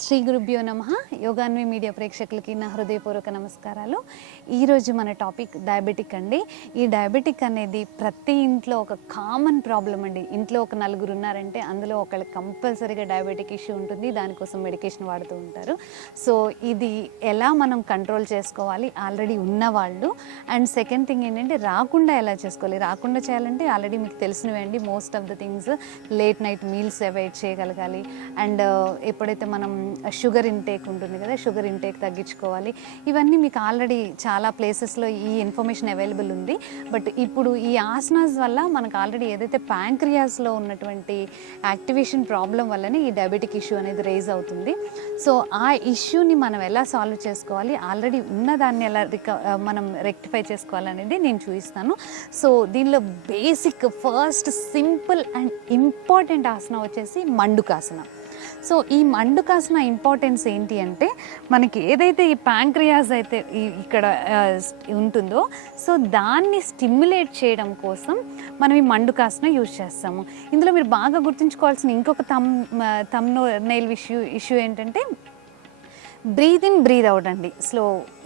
శ్రీ గురుభ్యో నమః. యోగాన్వి మీడియా ప్రేక్షకులకి నా హృదయపూర్వక నమస్కారాలు. ఈరోజు మన టాపిక్ డయాబెటిక్ అండి. ఈ డయాబెటిక్ అనేది ప్రతి ఇంట్లో ఒక కామన్ ప్రాబ్లం అండి. ఇంట్లో ఒక నలుగురు ఉన్నారంటే అందులో ఒకళ్ళకి కంపల్సరీగా డయాబెటిక్ ఇష్యూ ఉంటుంది. దానికోసం మెడికేషన్ వాడుతూ ఉంటారు. సో ఇది ఎలా మనం కంట్రోల్ చేసుకోవాలి ఆల్రెడీ ఉన్నవాళ్ళు, అండ్ సెకండ్ థింగ్ ఏంటంటే రాకుండా ఎలా చేసుకోవాలి. రాకుండా చేయాలంటే ఆల్రెడీ మీకు తెలిసినవి అండి. Most of the things late night meals avoid చేయగలగాలి. అండ్ ఎప్పుడైతే మనం షుగర్ ఇంటేక్ ఉంటుంది కదా, షుగర్ ఇంటేక్ తగ్గించుకోవాలి. ఇవన్నీ మీకు ఆల్రెడీ చాలా ప్లేసెస్లో ఈ ఇన్ఫర్మేషన్ అవైలబుల్ ఉంది. బట్ ఇప్పుడు ఈ ఆసనాస్ వల్ల మనకు ఆల్రెడీ ఏదైతే ప్యాంక్రియాస్లో ఉన్నటువంటి యాక్టివేషన్ ప్రాబ్లం వల్లనే ఈ డయాబెటిక్ ఇష్యూ అనేది రైజ్ అవుతుంది. సో ఆ ఇష్యూని మనం ఎలా సాల్వ్ చేసుకోవాలి, ఆల్రెడీ ఉన్నదాన్ని ఎలా మనం రెక్టిఫై చేసుకోవాలనేది నేను చూపిస్తాను. సో దీనిలో basic first simple and important ఆసనం వచ్చేసి మండుకాసన. సో ఈ మండుకాసన ఇంపార్టెన్స్ ఏంటి అంటే, మనకి ఏదైతే ఈ ప్యాంక్రియాస్ అయితే ఇక్కడ ఉంటుందో, సో దాన్ని స్టిమ్యులేట్ చేయడం కోసం మనం ఈ మండుకాసన యూజ్ చేస్తాము. ఇందులో మీరు బాగా గుర్తుంచుకోవాల్సిన ఇంకొక థంబ్ నెయిల్ ఇష్యూ ఏంటంటే బ్రీత్ ఇన్ బ్రీత్ అవుట్ అండి. సో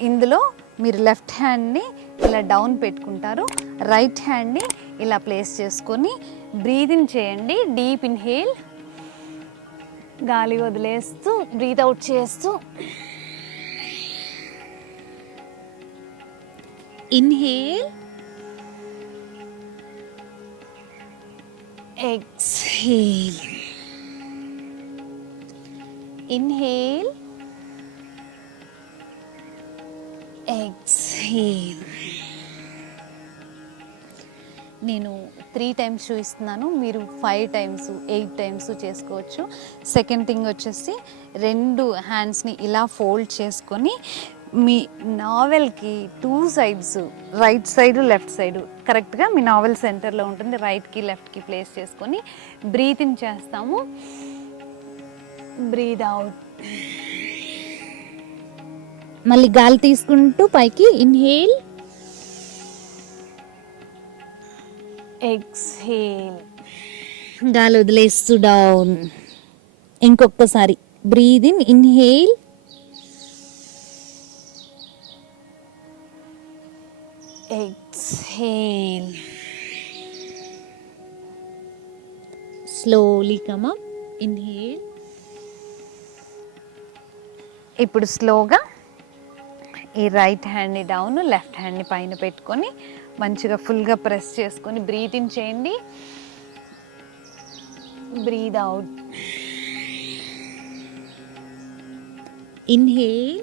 ఇందులో మీరు లెఫ్ట్ హ్యాండ్ని ఇలా డౌన్ పెట్టుకుంటారు, రైట్ హ్యాండ్ని ఇలా ప్లేస్ చేసుకొని బ్రీత్ ఇన్ చేయండి. డీప్ ఇన్హేల్, గాలి వదిలేస్తూ బ్రీత్ అవుట్ చేస్తూ ఇన్హేల్, ఎక్స్హేల్, ఇన్హేల్, ఎక్స్హేల్. నేను 3 టైమ్స్ చూపిస్తున్నాను, మీరు 5 టైమ్స్ 8 టైమ్స్ చేసుకోవచ్చు. సెకండ్ థింగ్ వచ్చేసి 2 హ్యాండ్స్ని ఇలా ఫోల్డ్ చేసుకొని మీ నావెల్కి 2 sides, right side left side కరెక్ట్గా మీ నావెల్ సెంటర్లో ఉంటుంది. రైట్కి లెఫ్ట్కి ప్లేస్ చేసుకొని బ్రీత్ ఇన్ చేస్తాము, బ్రీత్ అవుట్. మళ్ళీ గాలి తీసుకుంటూ పైకి ఇన్హేల్, ఎక్స్హేల్, గాలి వదిలేస్తూ డౌన్. ఇంకొకసారి breathe in, inhale, exhale. Slowly come up, inhale. ఇప్పుడు స్లోగా ఈ రైట్ హ్యాండ్ని డౌన్, లెఫ్ట్ హ్యాండ్ని పైన పెట్టుకొని మంచిగా ఫుల్గా ప్రెస్ చేసుకొని బ్రీత్ ఇన్ చేయండి, breathe out. Inhale,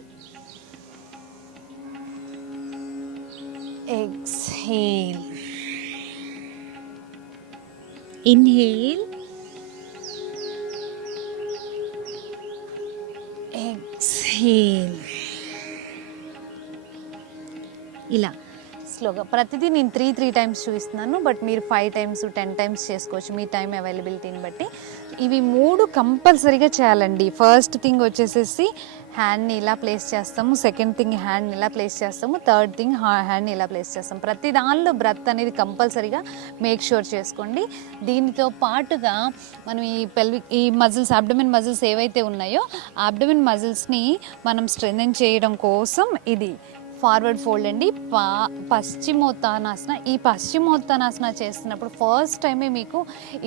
exhale, inhale, exhale. ఇలా స్లోగా ప్రతిదీ నేను 3 టైమ్స్ చూపిస్తున్నాను. బట్ మీరు 5 టైమ్స్ 10 టైమ్స్ చేసుకోవచ్చు మీ టైం అవైలబిలిటీని బట్టి. ఇవి 3 కంపల్సరీగా చేయాలండి. ఫస్ట్ థింగ్ వచ్చేసేసి హ్యాండ్ని ఇలా ప్లేస్ చేస్తాము, సెకండ్ థింగ్ హ్యాండ్ని ఇలా ప్లేస్ చేస్తాము, థర్డ్ థింగ్ హ్యాండ్ని ఇలా ప్లేస్ చేస్తాము. ప్రతి దానిలో బ్రెత్ అనేది కంపల్సరీగా మేక్ షూర్ చేసుకోండి. దీనితో పాటుగా మనం ఈ మజిల్స్, అబ్డమిన్ మజిల్స్ ఏవైతే ఉన్నాయో ఆ అబ్డమిన్ మజిల్స్ని మనం స్ట్రెంథెన్ చేయడం కోసం ఇది ఫార్వర్డ్ ఫోల్డ్ అండి, పశ్చిమోత్తానాసన. ఈ పశ్చిమోత్తానాసన చేస్తున్నప్పుడు ఫస్ట్ టైమే మీకు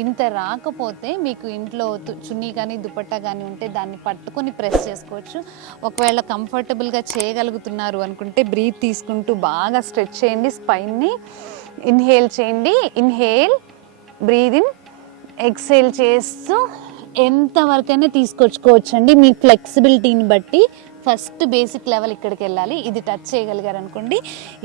ఇంత రాకపోతే మీకు ఇంట్లో చున్నీ కానీ దుపట్టా కానీ ఉంటే దాన్ని పట్టుకొని ప్రెస్ చేసుకోవచ్చు. ఒకవేళ కంఫర్టబుల్గా చేయగలుగుతున్నారు అనుకుంటే బ్రీత్ తీసుకుంటూ బాగా స్ట్రెచ్ చేయండి స్పైన్ని. ఇన్హేల్ చేయండి, ఇన్హేల్, బ్రీత్ ఇన్, ఎక్స్హేల్ చేస్తూ ఎంతవరకైనా తీసుకొచ్చుకోవచ్చు అండి మీ ఫ్లెక్సిబిలిటీని బట్టి. ఫస్ట్ బేసిక్ లెవెల్ ఇక్కడికి వెళ్ళాలి. ఇది టచ్ చేయగలిగారు అనుకోండి,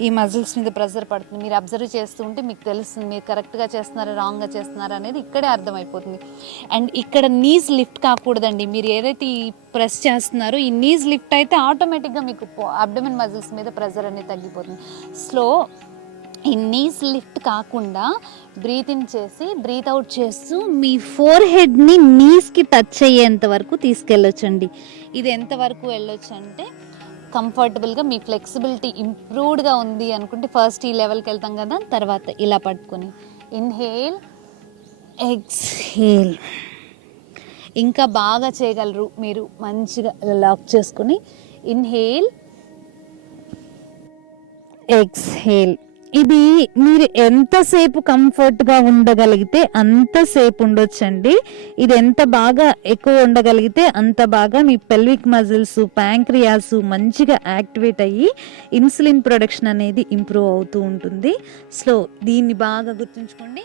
ఈ మజిల్స్ మీద ప్రెషర్ పడుతుంది. మీరు అబ్జర్వ్ చేస్తూ ఉంటే మీకు తెలుస్తుంది మీరు కరెక్ట్గా చేస్తున్నారా రాంగ్గా చేస్తున్నారా అనేది ఇక్కడే అర్థమైపోతుంది. అండ్ ఇక్కడ నీస్ లిఫ్ట్ కాకూడదండి. మీరు ఏదైతే ఈ ప్రెస్ చేస్తున్నారో ఈ నీస్ లిఫ్ట్ అయితే ఆటోమేటిక్గా మీకు అబ్డమిన్ మజిల్స్ మీద ప్రెషర్ అనేది తగ్గిపోతుంది. స్లో ఈ నీస్ లిఫ్ట్ కాకుండా బ్రీత్ ఇన్ చేసి బ్రీత్ అవుట్ చేస్తూ మీ ఫోర్ హెడ్ని నీస్కి టచ్ అయ్యేంత వరకు తీసుకెళ్ళొచ్చండి. ఇది ఎంతవరకు వెళ్ళొచ్చు అంటే కంఫర్టబుల్గా మీ ఫ్లెక్సిబిలిటీ ఇంప్రూవ్డ్గా ఉంది అనుకుంటే ఫస్ట్ ఈ లెవెల్కి వెళ్తాం కదా, తర్వాత ఇలా పట్టుకొని ఇన్హేల్, ఎక్స్హేల్. ఇంకా బాగా చేయగలరు మీరు. మంచిగా లాక్ చేసుకుని ఇన్హేల్, ఎక్స్హేల్. ఇది మీరు ఎంతసేపు కంఫర్ట్గా ఉండగలిగితే అంతసేపు ఉండొచ్చండి. ఇది ఎంత బాగా ఎక్కువ ఉండగలిగితే అంత బాగా మీ పెల్విక్ మజిల్స్, ప్యాంక్రియాస్ మంచిగా యాక్టివేట్ అయ్యి ఇన్సులిన్ ప్రొడక్షన్ అనేది ఇంప్రూవ్ అవుతూ ఉంటుంది. సో దీన్ని బాగా గుర్తుంచుకోండి.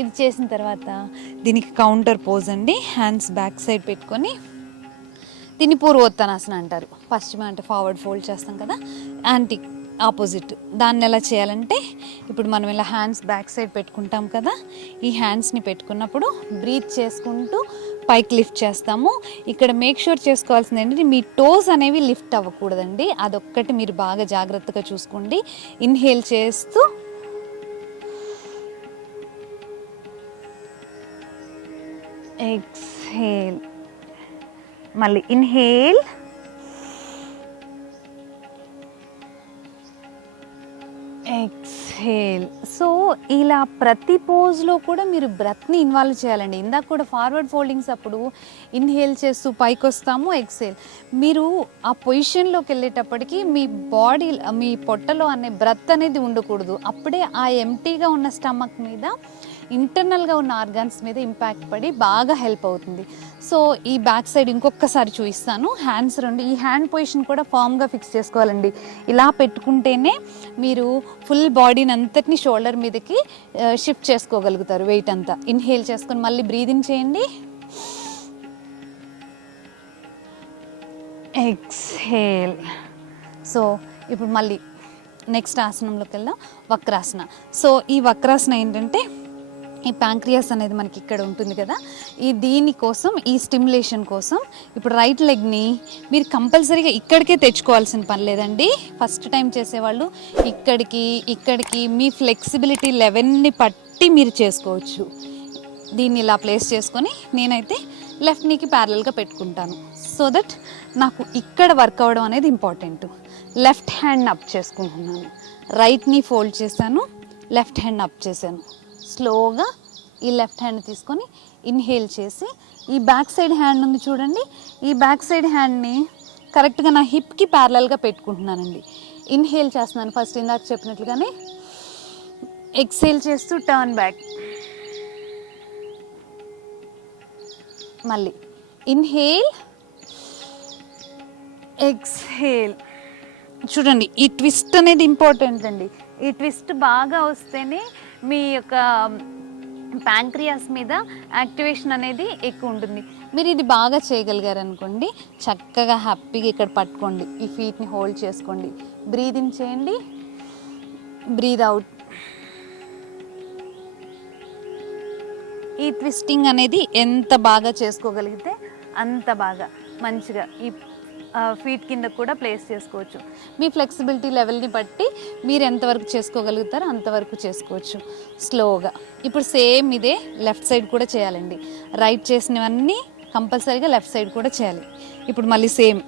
ఇది చేసిన తర్వాత దీనికి కౌంటర్ పోజ్ అండి. హ్యాండ్స్ బ్యాక్ సైడ్ పెట్టుకొని దీన్ని పూర్వోత్తనాసన అంటారు. పశ్చిమ అంటే ఫార్వర్డ్ ఫోల్డ్ చేస్తాం కదా, యాంటీ ఆపోజిట్. దాన్ని ఎలా చేయాలంటే ఇప్పుడు మనం ఇలా హ్యాండ్స్ బ్యాక్ సైడ్ పెట్టుకుంటాం కదా, ఈ హ్యాండ్స్ని పెట్టుకున్నప్పుడు బ్రీత్ చేసుకుంటూ పైకి లిఫ్ట్ చేస్తాము. ఇక్కడ మేక్ షూర్ చేసుకోవాల్సింది ఏంటంటే మీ టోస్ అనేవి లిఫ్ట్ అవ్వకూడదండి. అదొక్కటి మీరు బాగా జాగ్రత్తగా చూసుకోండి. ఇన్హేల్ చేస్తూ ఎక్స్హేల్, మళ్ళీ ఇన్హేల్, ఎక్స్హేల్. సో ఇలా ప్రతి పోజ్లో కూడా మీరు బ్రెత్ని ఇన్వాల్వ్ చేయాలండి. ఇందాక కూడా ఫార్వర్డ్ ఫోల్డింగ్స్ అప్పుడు ఇన్హేల్ చేస్తూ పైకి వస్తాము, ఎక్స్హేల్. మీరు ఆ పొజిషన్లోకి వెళ్ళేటప్పటికి మీ బాడీ, మీ పొట్టలో అనే బ్రెత్ అనేది ఉండకూడదు. అప్పుడే ఆ ఎంటీగా ఉన్న స్టమక్ మీద ఇంటర్నల్గా ఉన్న ఆర్గాన్స్ మీద ఇంపాక్ట్ పడి బాగా హెల్ప్ అవుతుంది. సో ఈ బ్యాక్ సైడ్ ఇంకొకసారి చూపిస్తాను. హ్యాండ్స్ రెండు, ఈ హ్యాండ్ పొజిషన్ కూడా ఫామ్గా ఫిక్స్ చేసుకోవాలండి. ఇలా పెట్టుకుంటేనే మీరు ఫుల్ బాడీని అంతటిని షోల్డర్ మీదకి షిఫ్ట్ చేసుకోగలుగుతారు వెయిట్ అంతా. ఇన్హేల్ చేసుకొని మళ్ళీ బ్రీదింగ్ చేయండి, ఎక్స్హేల్. సో ఇప్పుడు మళ్ళీ నెక్స్ట్ ఆసనంలోకి వెళ్దాం, వక్రాసన. సో ఈ వక్రాసన ఏంటంటే ఈ ప్యాంక్రియాస్ అనేది మనకి ఇక్కడ ఉంటుంది కదా, ఈ దీనికోసం, ఈ స్టిమ్యులేషన్ కోసం ఇప్పుడు రైట్ లెగ్ని మీరు కంపల్సరీగా ఇక్కడికే తెచ్చుకోవాల్సిన పని లేదండి. ఫస్ట్ టైం చేసేవాళ్ళు ఇక్కడికి మీ ఫ్లెక్సిబిలిటీ లెవెల్ని బట్టి మీరు చేసుకోవచ్చు. దీన్ని ఇలా ప్లేస్ చేసుకొని నేనైతే లెఫ్ట్ నీకి ప్యారలల్గా పెట్టుకుంటాను. సో దట్ నాకు ఇక్కడ వర్క్ అవ్వడం అనేది ఇంపార్టెంట్. లెఫ్ట్ హ్యాండ్ అప్ చేసుకుంటున్నాను, రైట్ నీ ఫోల్డ్ చేశాను, లెఫ్ట్ హ్యాండ్ అప్ చేశాను. స్లోగా ఈ లెఫ్ట్ హ్యాండ్ తీసుకొని ఇన్హేల్ చేసి ఈ బ్యాక్ సైడ్ హ్యాండ్ ఉంది చూడండి, ఈ బ్యాక్ సైడ్ హ్యాండ్ని కరెక్ట్గా నా హిప్కి ప్యారలల్గా పెట్టుకుంటున్నానండి. ఇన్హేల్ చేస్తున్నాను ఫస్ట్ ఇందాక చెప్పినట్లుగానే, ఎక్స్హేల్ చేస్తూ టర్న్ బ్యాక్, మళ్ళీ ఇన్హేల్, ఎక్స్హేల్. చూడండి ఈ ట్విస్ట్ అనేది ఇంపార్టెంట్ అండి. ఈ ట్విస్ట్ బాగా వస్తేనే మీ యొక్క ప్యాంక్రియాస్ మీద యాక్టివేషన్ అనేది ఎక్కువ ఉంటుంది. మీరు ఇది బాగా చేయగలిగారు అనుకోండి, చక్కగా హ్యాపీగా ఇక్కడ పట్టుకోండి, ఈ ఫీట్ని హోల్డ్ చేసుకోండి, బ్రీద్ ఇన్ చేయండి, బ్రీద్ అవుట్. ఈ ట్విస్టింగ్ అనేది ఎంత బాగా చేసుకోగలిగితే అంత బాగా మంచిగా ఈ ఫీట్ కింద కూడా ప్లేస్ చేసుకోవచ్చు. మీ ఫ్లెక్సిబిలిటీ లెవెల్ని బట్టి మీరు ఎంతవరకు చేసుకోగలుగుతారో అంతవరకు చేసుకోవచ్చు స్లోగా. ఇప్పుడు సేమ్ ఇదే లెఫ్ట్ సైడ్ కూడా చేయాలండి. రైట్ చేసినవన్నీ కంపల్సరీగా లెఫ్ట్ సైడ్ కూడా చేయాలి. ఇప్పుడు మళ్ళీ సేమ్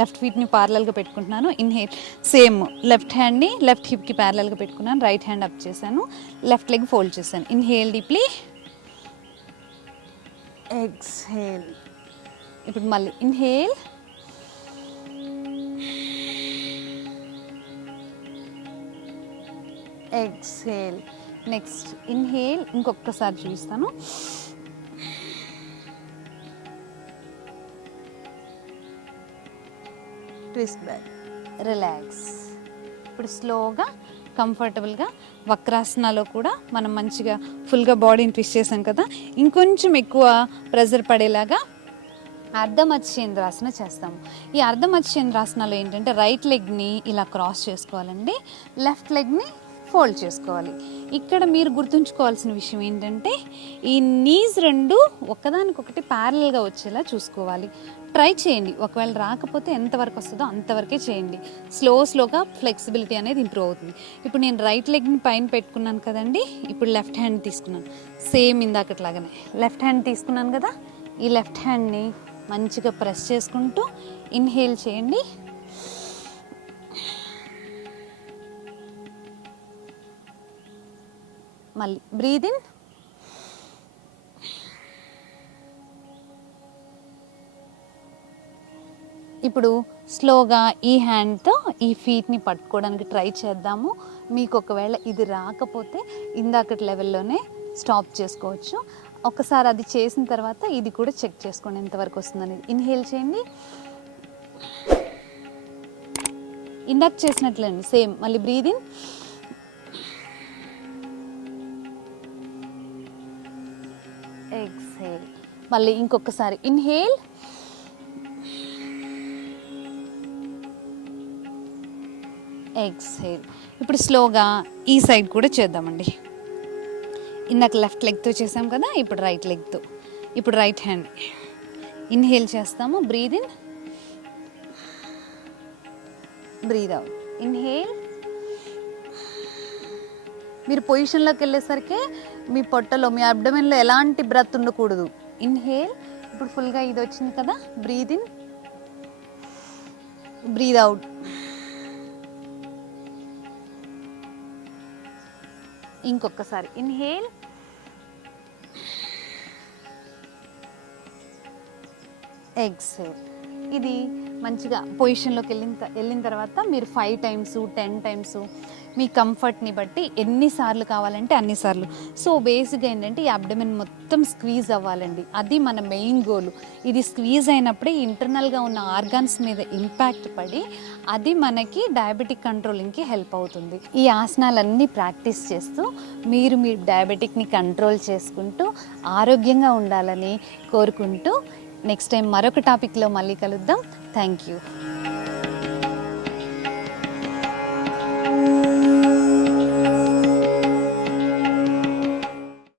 లెఫ్ట్ ఫీట్ని ప్యారలల్గా పెట్టుకుంటున్నాను, ఇన్హేల్, సేమ్ లెఫ్ట్ హ్యాండ్ని లెఫ్ట్ హిప్కి ప్యారలల్గా పెట్టుకున్నాను, రైట్ హ్యాండ్ అప్ చేశాను, లెఫ్ట్ లెగ్ ఫోల్డ్ చేశాను, ఇన్హేల్ డీప్లీ, ఎక్స్హేల్. ఇప్పుడు మళ్ళీ ఇన్హేల్, ఎక్స్హేల్. నెక్స్ట్ ఇన్హేల్, ఇంకొకసారి చూపిస్తాను, ట్విస్ట్ బ్యాక్, రిలాక్స్. ఇప్పుడు స్లోగా కంఫర్టబుల్గా వక్రాసనాలో కూడా మనం మంచిగా ఫుల్గా బాడీని ట్విస్ట్ చేసాం కదా, ఇంకొంచెం ఎక్కువ ప్రెజర్ పడేలాగా అర్ధమత్స్యేంద్రాసన చేస్తాము. ఈ అర్ధమత్స్యేంద్రాసనలో ఏంటంటే రైట్ లెగ్ని ఇలా క్రాస్ చేసుకోవాలండి, లెఫ్ట్ లెగ్ని ఫోల్డ్ చేసుకోవాలి. ఇక్కడ మీరు గుర్తుంచుకోవాల్సిన విషయం ఏంటంటే ఈ నీస్ రెండు ఒకదానికొకటి ప్యారలల్గా వచ్చేలా చూసుకోవాలి. ట్రై చేయండి, ఒకవేళ రాకపోతే ఎంతవరకు వస్తుందో అంతవరకే చేయండి. స్లోగా ఫ్లెక్సిబిలిటీ అనేది ఇంప్రూవ్ అవుతుంది. ఇప్పుడు నేను రైట్ లెగ్ని పైన పెట్టుకున్నాను కదండి, ఇప్పుడు లెఫ్ట్ హ్యాండ్ తీసుకున్నాను, సేమ్ ఇందాకట్లాగానే లెఫ్ట్ హ్యాండ్ తీసుకున్నాను కదా, ఈ లెఫ్ట్ హ్యాండ్ని మంచిగా ప్రెస్ చేసుకుంటూ ఇన్హేల్ చేయండి, మళ్ళీ బ్రీద్ ఇన్, ఇప్పుడు స్లోగా ఈ హ్యాండ్తో ఈ ఫీట్ని పట్టుకోవడానికి ట్రై చేద్దాము. మీకు ఒకవేళ ఇది రాకపోతే ఇందాకటి లెవెల్లోనే స్టాప్ చేసుకోవచ్చు. ఒకసారి అది చేసిన తర్వాత ఇది కూడా చెక్ చేసుకోండి ఎంతవరకు వస్తుందనేది. ఇన్హేల్ చేయండి, ఇందాక చేసినట్లండి సేమ్. మళ్ళీ బ్రీద్ ఇన్, ఎక్స్హేల్. మళ్ళీ ఇంకొకసారి ఇన్హేల్, ఎక్స్హేల్. ఇప్పుడు స్లోగా ఈ సైడ్ కూడా చేద్దామండి. ఇందాక లెఫ్ట్ లెగ్తో చేసాం కదా, ఇప్పుడు రైట్ లెగ్తో. ఇప్పుడు రైట్ హ్యాండ్ ఇన్హేల్ చేస్తాము, breathe in, breathe out. Inhale. మీరు పొజిషన్లోకి వెళ్ళేసరికి మీ పొట్టలో, మీ అబ్డమెన్లో ఎలాంటి బ్రెత్ ఉండకూడదు. ఇన్హేల్. ఇప్పుడు ఫుల్గా ఇది వచ్చింది కదా, బ్రీద్ ఇన్, బ్రీద్ అవుట్. ఇంకొకసారి ఇన్హేల్, ఎక్స్హేల్. ఇది మంచిగా పొజిషన్లోకి వెళ్ళిన తర్వాత మీరు 5 టైమ్స్ 10 టైమ్స్ మీ కంఫర్ట్ని బట్టి ఎన్నిసార్లు కావాలంటే అన్నిసార్లు. సో బేసిక్గా ఏంటంటే ఈ అబ్డమెన్ మొత్తం స్క్వీజ్ అవ్వాలండి, అది మన మెయిన్ గోల్. ఇది స్క్వీజ్ అయినప్పుడే ఇంటర్నల్గా ఉన్న ఆర్గాన్స్ మీద ఇంపాక్ట్ పడి అది మనకి డయాబెటిక్ కంట్రోలింగ్కి హెల్ప్ అవుతుంది. ఈ ఆసనాలన్నీ ప్రాక్టీస్ చేస్తూ మీరు మీ డయాబెటిక్ని కంట్రోల్ చేసుకుంటూ ఆరోగ్యంగా ఉండాలని కోరుకుంటూ నెక్స్ట్ టైం మరొక టాపిక్లో మళ్ళీ కలుద్దాం. Thank you.